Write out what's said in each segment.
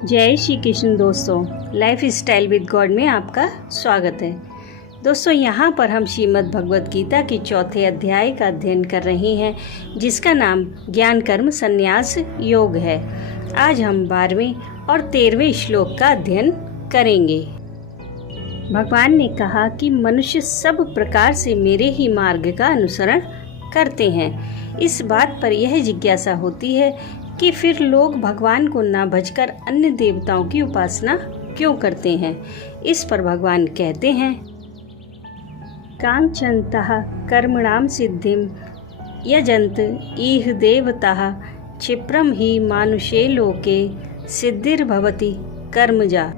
जय श्री कृष्ण दोस्तों, life style with God में आपका स्वागत है। दोस्तों, यहाँ पर हम श्रीमद् भगवद गीता के चौथे अध्याय का अध्ययन कर रहे हैं, जिसका नाम ज्ञान कर्म संन्यास योग है। आज हम 12वें और 13वें श्लोक का अध्ययन करेंगे। भगवान ने कहा कि मनुष्य सब प्रकार से मेरे ही मार्ग का अनुसरण करते हैं। इस बात पर यह जिज्ञासा होती है कि फिर लोग भगवान को ना भजकर अन्य देवताओं की उपासना क्यों करते हैं। इस पर भगवान कहते हैं, कांक्षन्तः कर्मणां सिद्धिं यजन्त इह देवताः क्षिप्रं हि मानुषे लोके सिद्धिर्भवति कर्मजा।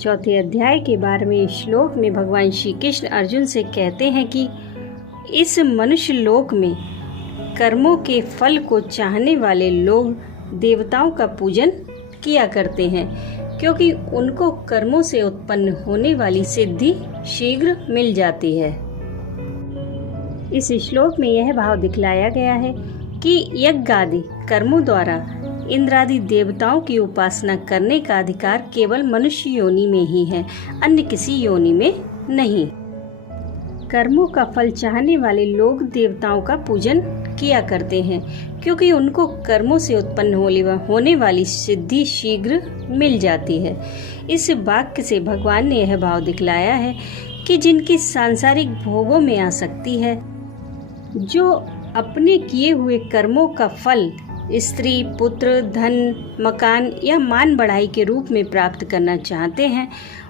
चौथे अध्याय के 12वें श्लोक में भगवान श्री कृष्ण अर्जुन से कहते हैं कि इस मनुष्य लोक में कर्मों के फल को चाहने वाले लोग देवताओं का पूजन किया करते हैं, क्योंकि उनको कर्मों से उत्पन्न होने वाली सिद्धि शीघ्र मिल जाती है। इस श्लोक में यह भाव दिखलाया गया है कि यज्ञ आदि कर्मों द्वारा इंद्रादि देवताओं की उपासना करने का अधिकार केवल मनुष्य योनि में ही है, अन्य किसी योनि में नहीं। कर्मों का फल चाहने वाले लोग देवताओं का पूजन किया करते हैं, क्योंकि उनको कर्मों से उत्पन्न होने वाली सिद्धि शीघ्र मिल जाती है। इस वाक्य से भगवान ने यह भाव दिखलाया है कि जिनकी सांसारिक भोगों में आसक्ति है, जो अपने किए हुए कर्मों का फल स्त्री, पुत्र, धन, मकान या मान बढ़ाई के रूप में प्राप्त करना चाहते हैं,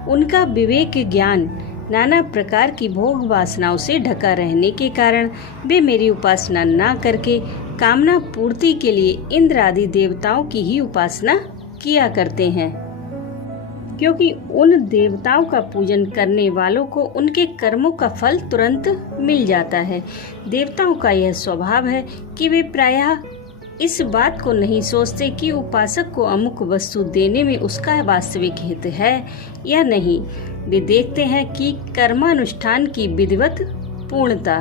उनका विवेक ज्ञान नाना प्रकार की भोग वासनाओं से ढका रहने के कारण वे मेरी उपासना ना करके कामना पूर्ति के लिए इंद्र आदि देवताओं की ही उपासना किया करते हैं, क्योंकि उन देवताओं का पूजन करने वालों को उनके कर्मों का फल तुरंत मिल जाता है। देवताओं का यह स्वभाव है कि वे प्रायः इस बात को नहीं सोचते कि उपासक को अमुक वस्तु देने में उसका वास्तविक हित है या नहीं। वे देखते हैं कि कर्मानुष्ठान की विधिवत पूर्णता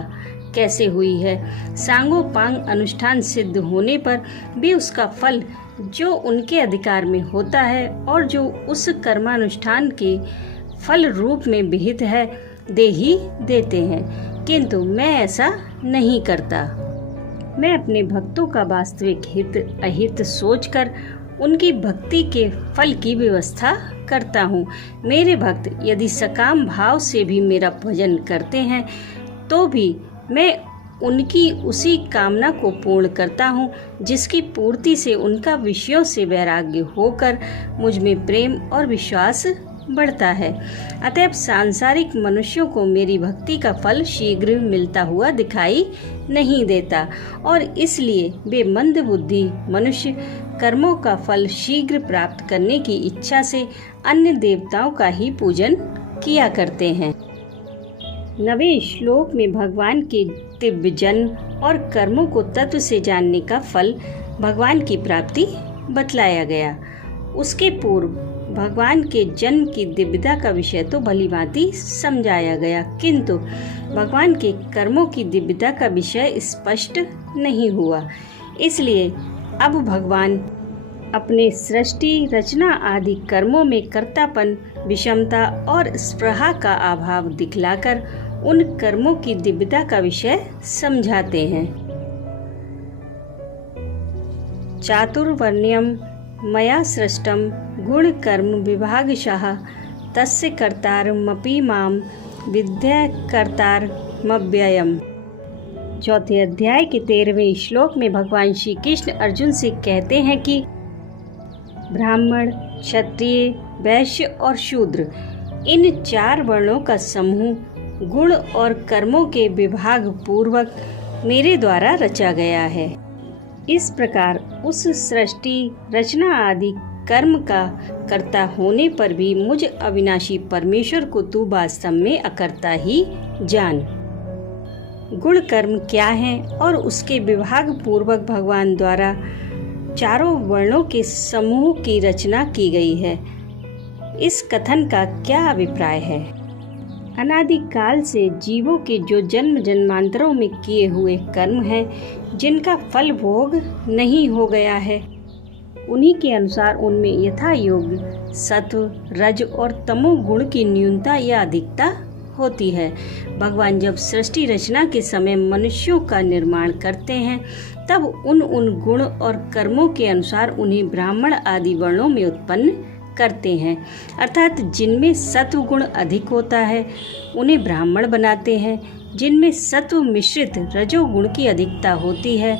कैसे हुई है। सांगोपांग अनुष्ठान सिद्ध होने पर वे उसका फल जो उनके अधिकार में होता है और जो उस कर्मानुष्ठान के फल रूप में विहित है, दे ही देते हैं। किंतु मैं ऐसा नहीं करता। मैं अपने भक्तों का वास्तविक हित अहित सोचकर उनकी भक्ति के फल की व्यवस्था करता हूँ। मेरे भक्त यदि सकाम भाव से भी मेरा भजन करते हैं, तो भी मैं उनकी उसी कामना को पूर्ण करता हूँ, जिसकी पूर्ति से उनका विषयों से वैराग्य होकर मुझ में प्रेम और विश्वास बढ़ता है। अतएव सांसारिक मनुष्यों को मेरी भक्ति का फल शीघ्र मिलता हुआ दिखाई नहीं देता, और इसलिए वे मंद बुद्धि मनुष्य कर्मों का फल शीघ्र प्राप्त करने की इच्छा से अन्य देवताओं का ही पूजन किया करते हैं। 9वें श्लोक में भगवान के दिव्य जन्म और कर्मों को तत्व से जानने का फल भगवान की प्राप्ति बतलाया गया। उसके पूर्व भगवान के जन्म की दिव्यता का विषय तो भलीभांति समझाया गया, किंतु भगवान के कर्मों की दिव्यता का विषय स्पष्ट नहीं हुआ। इसलिए अब भगवान अपने सृष्टि रचना आदि कर्मों में कर्तापन, विषमता और स्पृहा का अभाव दिखलाकर उन कर्मों की दिव्यता का विषय समझाते हैं। चातुर्वर्ण्यम मया सृष्टम गुण कर्म विभागशः तस्य कर्तारमपि मां विद्या कर्तारमव्ययम्। चौथे अध्याय के 13वें श्लोक में भगवान श्री कृष्ण अर्जुन से कहते हैं कि ब्राह्मण, क्षत्रिय, वैश्य और शूद्र, इन 4 वर्णों का समूह गुण और कर्मों के विभाग पूर्वक मेरे द्वारा रचा गया है। इस प्रकार उस सृष्टि रचना आदि कर्म का कर्ता होने पर भी मुझ अविनाशी परमेश्वर को तू वास्तव में अकर्ता ही जान। गुण कर्म क्या है और उसके विभाग पूर्वक भगवान द्वारा 4 वर्णों के समूह की रचना की गई है, इस कथन का क्या अभिप्राय है। अनादिकाल से जीवों के जो जन्म जन्मांतरों में किए हुए कर्म हैं, जिनका फल भोग नहीं हो गया है, उन्हीं के अनुसार उनमें यथा योग्य सत्व, रज और तमो गुण की न्यूनता या अधिकता होती है। भगवान जब सृष्टि रचना के समय मनुष्यों का निर्माण करते हैं तब उन गुण और कर्मों के अनुसार उन्हें ब्राह्मण आदि वर्णों में उत्पन्न करते हैं, अर्थात जिनमें सत्व गुण अधिक होता है उन्हें ब्राह्मण बनाते हैं, जिनमें सत्व मिश्रित रजोगुण की अधिकता होती है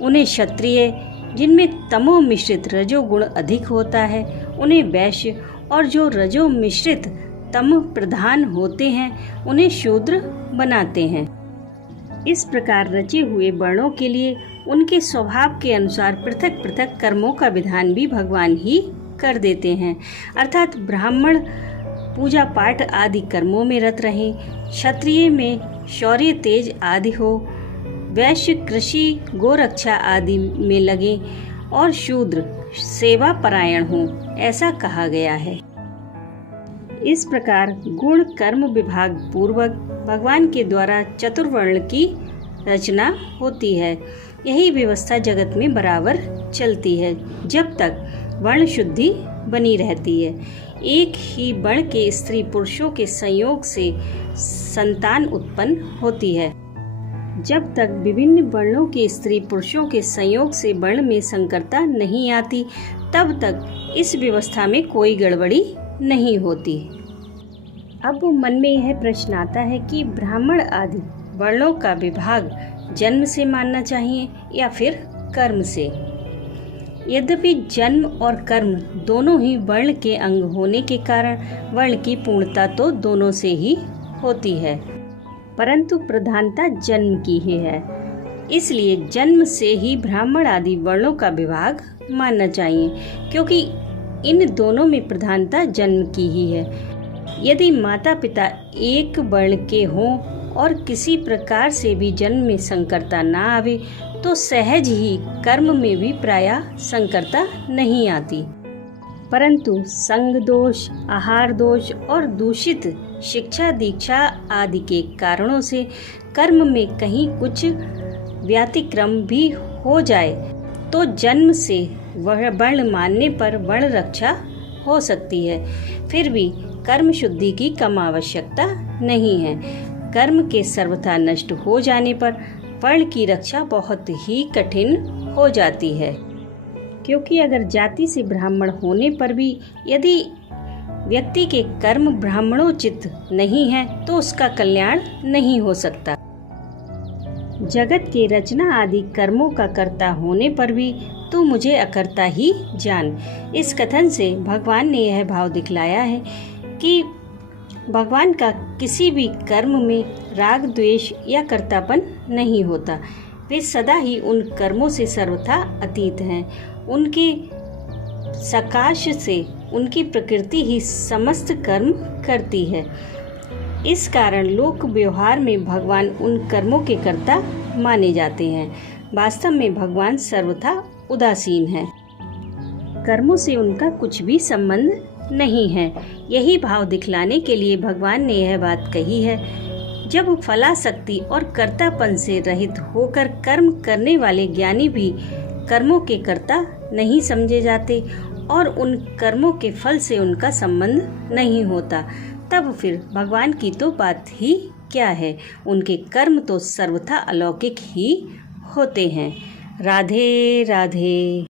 उन्हें क्षत्रिय, जिनमें तमो मिश्रित रजोगुण अधिक होता है उन्हें वैश्य, और जो रजो मिश्रित तम प्रधान होते हैं उन्हें शूद्र बनाते हैं। इस प्रकार रचे हुए वर्णों के लिए उनके स्वभाव के अनुसार पृथक पृथक कर्मों का विधान भी भगवान ही कर देते हैं, अर्थात ब्राह्मण पूजा पाठ आदि कर्मों में रत रहें, क्षत्रिय में शौर्य तेज आदि हो, वैश्य कृषि गोरक्षा आदि में लगे और शूद्र सेवा परायण हो, ऐसा कहा गया है। इस प्रकार गुण कर्म विभाग पूर्वक भगवान के द्वारा चतुर्वर्ण की रचना होती है। यही व्यवस्था जगत में बराबर चलती है जब तक वर्ण शुद्धि बनी रहती है। एक ही वर्ण के स्त्री पुरुषों के संयोग से संतान उत्पन्न होती है। जब तक विभिन्न वर्णों के स्त्री पुरुषों के संयोग से वर्ण में संकरता नहीं आती तब तक इस व्यवस्था में कोई गड़बड़ी नहीं होती। अब मन में यह प्रश्न आता है कि ब्राह्मण आदि वर्णों का विभाग जन्म से मानना चाहिए या फिर कर्म से। यद्यपि जन्म और कर्म दोनों ही वर्ण के अंग होने के कारण वर्ण की पूर्णता तो दोनों से ही होती है, परंतु प्रधानता जन्म की ही है। इसलिए जन्म से ही ब्राह्मण आदि वर्णों का विभाग मानना चाहिए, क्योंकि इन दोनों में प्रधानता जन्म की ही है। यदि माता पिता एक वर्ण के हों और किसी प्रकार से भी जन्म में संकरता ना आवे तो सहज ही कर्म में भी प्रायः संकरता नहीं आती, परंतु संग दोष, आहार दोष और दूषित शिक्षा दीक्षा आदि के कारणों से कर्म में कहीं कुछ व्यतिक्रम भी हो जाए तो जन्म से वर्ण मानने पर वर्ण रक्षा हो सकती है। फिर भी कर्म शुद्धि की कम आवश्यकता नहीं है। कर्म के सर्वथा नष्ट हो जाने पर वर्ण की रक्षा बहुत ही कठिन हो जाती है, क्योंकि अगर जाति से ब्राह्मण होने पर भी यदि व्यक्ति के कर्म ब्राह्मणोचित नहीं है तो उसका कल्याण नहीं हो सकता। जगत के रचना आदि कर्मों का कर्ता होने पर भी तू मुझे अकर्ता ही जान। इस कथन से भगवान ने यह भाव दिखलाया है कि भगवान का किसी भी कर्म में राग द्वेष या कर्तापन नहीं होता। वे सदा ही उन कर्मों से सर्वथा अतीत हैं। उनके सकाश से उनकी प्रकृति ही समस्त कर्म करती है। इस कारण लोक व्यवहार में भगवान उन कर्मों के कर्ता माने जाते हैं। वास्तव में भगवान सर्वथा उदासीन है, कर्मों से उनका कुछ भी संबंध नहीं है। यही भाव दिखलाने के लिए भगवान ने यह बात कही है, जब फलाशक्ति और कर्तापन से रहित होकर कर्म करने वाले ज्ञानी भी कर्मों के कर्ता नहीं समझे जाते और उन कर्मों के फल से उनका संबंध नहीं होता, तब फिर भगवान की तो बात ही क्या है। उनके कर्म तो सर्वथा अलौकिक ही होते हैं। राधे राधे।